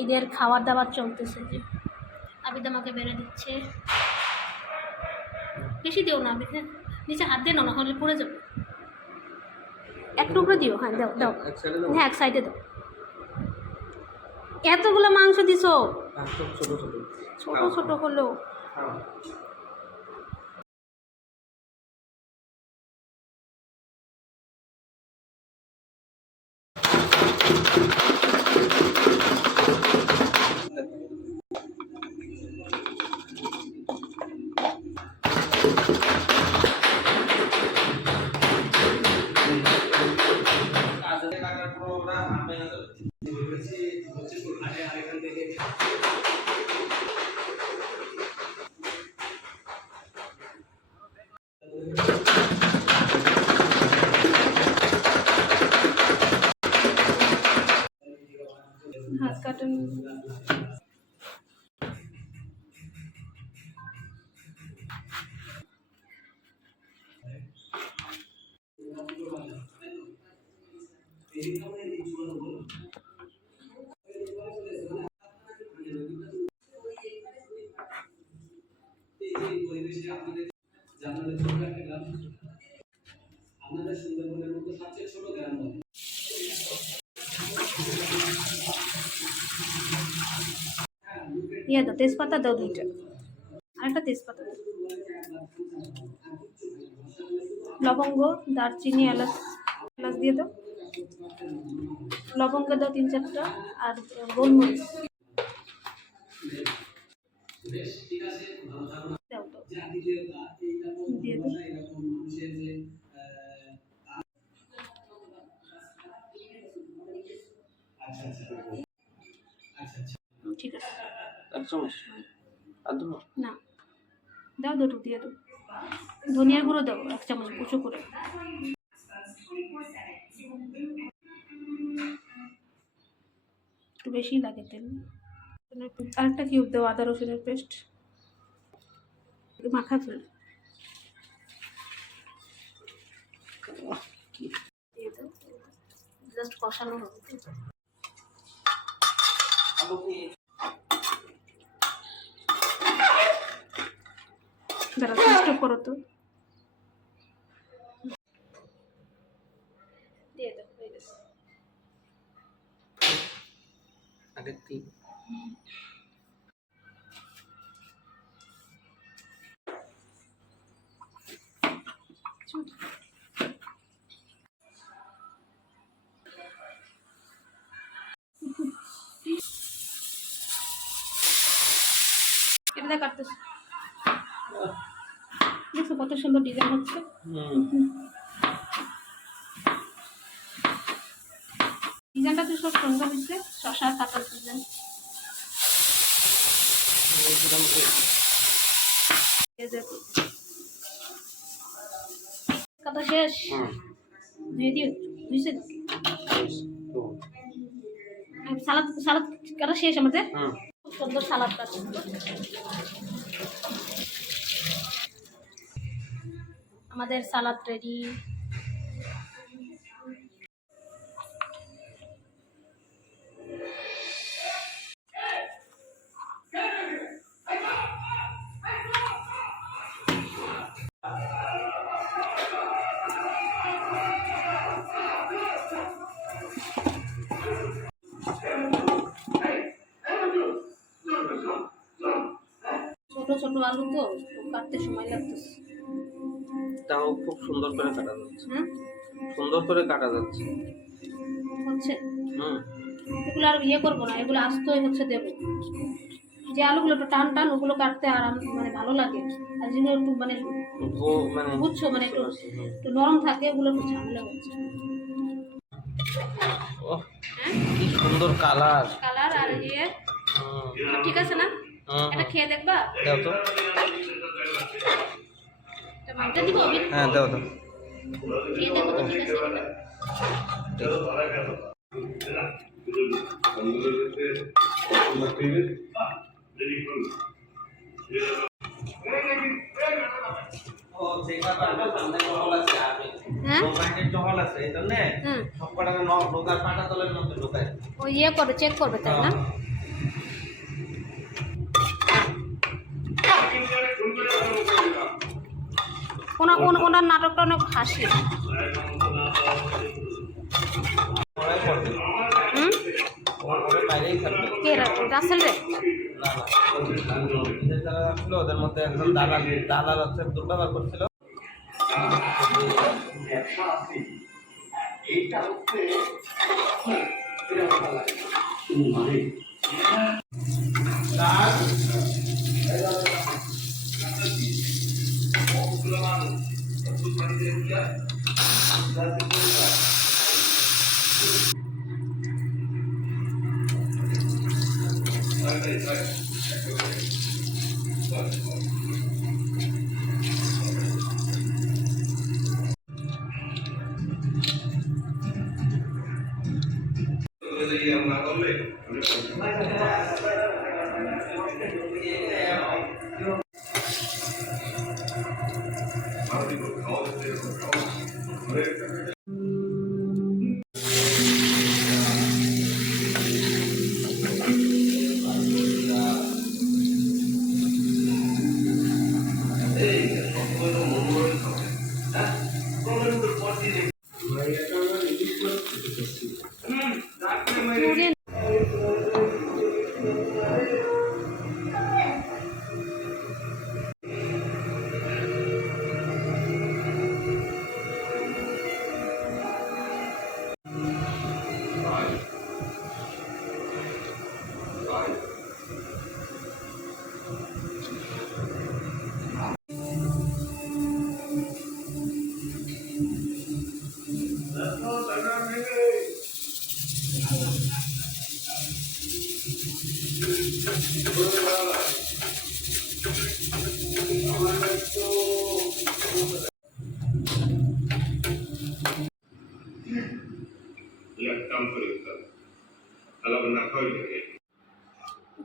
এদের খাবার দাবার চলতেছে, যে আবিদ আমাকে বেড়ে দিচ্ছে। বেশি দিও না আবিদ, নিচে হাত দিয়ে না হলে পড়ে যাবে। এক টুকরো দিও, হ্যাঁ দাও দাও, হ্যাঁ এক সাইডে দাও। এতগুলো মাংস দিছো, ছোট ছোট হলো। হাত কাটেন। ইয়ে দাও, তেজপাতা দাও 2টা, আরেকটা তেজপাতা দাও, লবঙ্গ, দারচিনি, এলাচ দিয়ে দাও, লবঙ্গ দাও 3-4টা, আর গোলমরিচ দাও দাও দিয়ে দাও। ঠিক আছে, না দাও, 2টো দিয়ে দাও। ধনিয়ার গুঁড়ো দাও 1 চামচ কুচো করে। একটু বেশি লাগে তেল। আরেকটা কিউব দাও আদা রসুনের পেস্ট, মাখা ফেল জাস্ট কষানো হবে। দাঁড়াও, চেষ্টা করো তো, দিয়ে দাও, হয়ে গেছে। এটা কাটতেছে, দেখছো কত সুন্দর ডিজাইন হচ্ছে। ডিজাইনটা তো সব সুন্দর হচ্ছে, শশা কাটার ডিজাইন। কাটা শেষ, ধুয়ে দিও, ধুইছে। সালাদ সালাদ কাটা শেষ আমাদের, খুব সুন্দর সালাদ কাটা। আমাদের সালাদ রেডি। ছোট ছোট আলু তো কাটতে সময় লাগতেছে, তাও খুব সুন্দর করে কাটা যাচ্ছে। সুন্দর করে কাটা যাচ্ছে হচ্ছে। এগুলো আর ইয়ে করবো না, এগুলো আস্তই হচ্ছে দেবো। যে আলুগুলো একটু টান টান ওগুলো কাটতে আরাম, মানে ভালো লাগে। আর যেগুলো একটু মানে বুঝছো মানে একটু একটু নরম থাকে, ওগুলো একটু ঝামেলা হচ্ছে। কি সুন্দর কালার কালার আর ইয়ে ঠিক আছে না? এটা খেয়ে দেখবা? দাও তো, মাংস দিব। হ্যাঁ দাও দাও, খেয়ে দেখো তো ঠিক আছে কিনা। ও ইয়ে করবে, চেক করবে তাই না? ওনার নাটকটা অনেক হাসি। ওরাই করবে, হুম, ওরা বাইরেই থাকবে। কে রাসেল রে? না না, বিদেশ যারা ছিল ওদের মধ্যে একজন দালাল হচ্ছে দুর্ব্যবহার করছিল।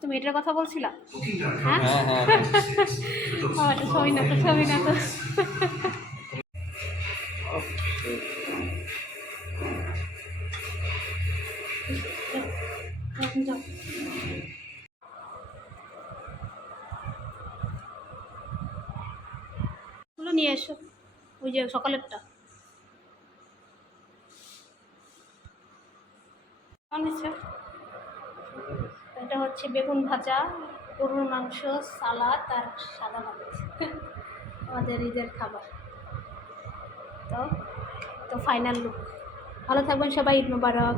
তুমি এটার কথা বলছিলা? হ্যাঁ, হ্যাঁ হ্যাঁ হ্যাঁ। ছবি না তো, ছবি না তো। যাও। ওগুলো নিয়ে এসো, ওই যে সকালেরটা। এটা হচ্ছে বেগুন ভাজা, গরুর মাংস, সালাদ আর সাদা ভাত। আমাদের ঈদের খাবার। তো তো ফাইনাল লুক। ভালো থাকবেন সবাই, ঈদ মোবারক।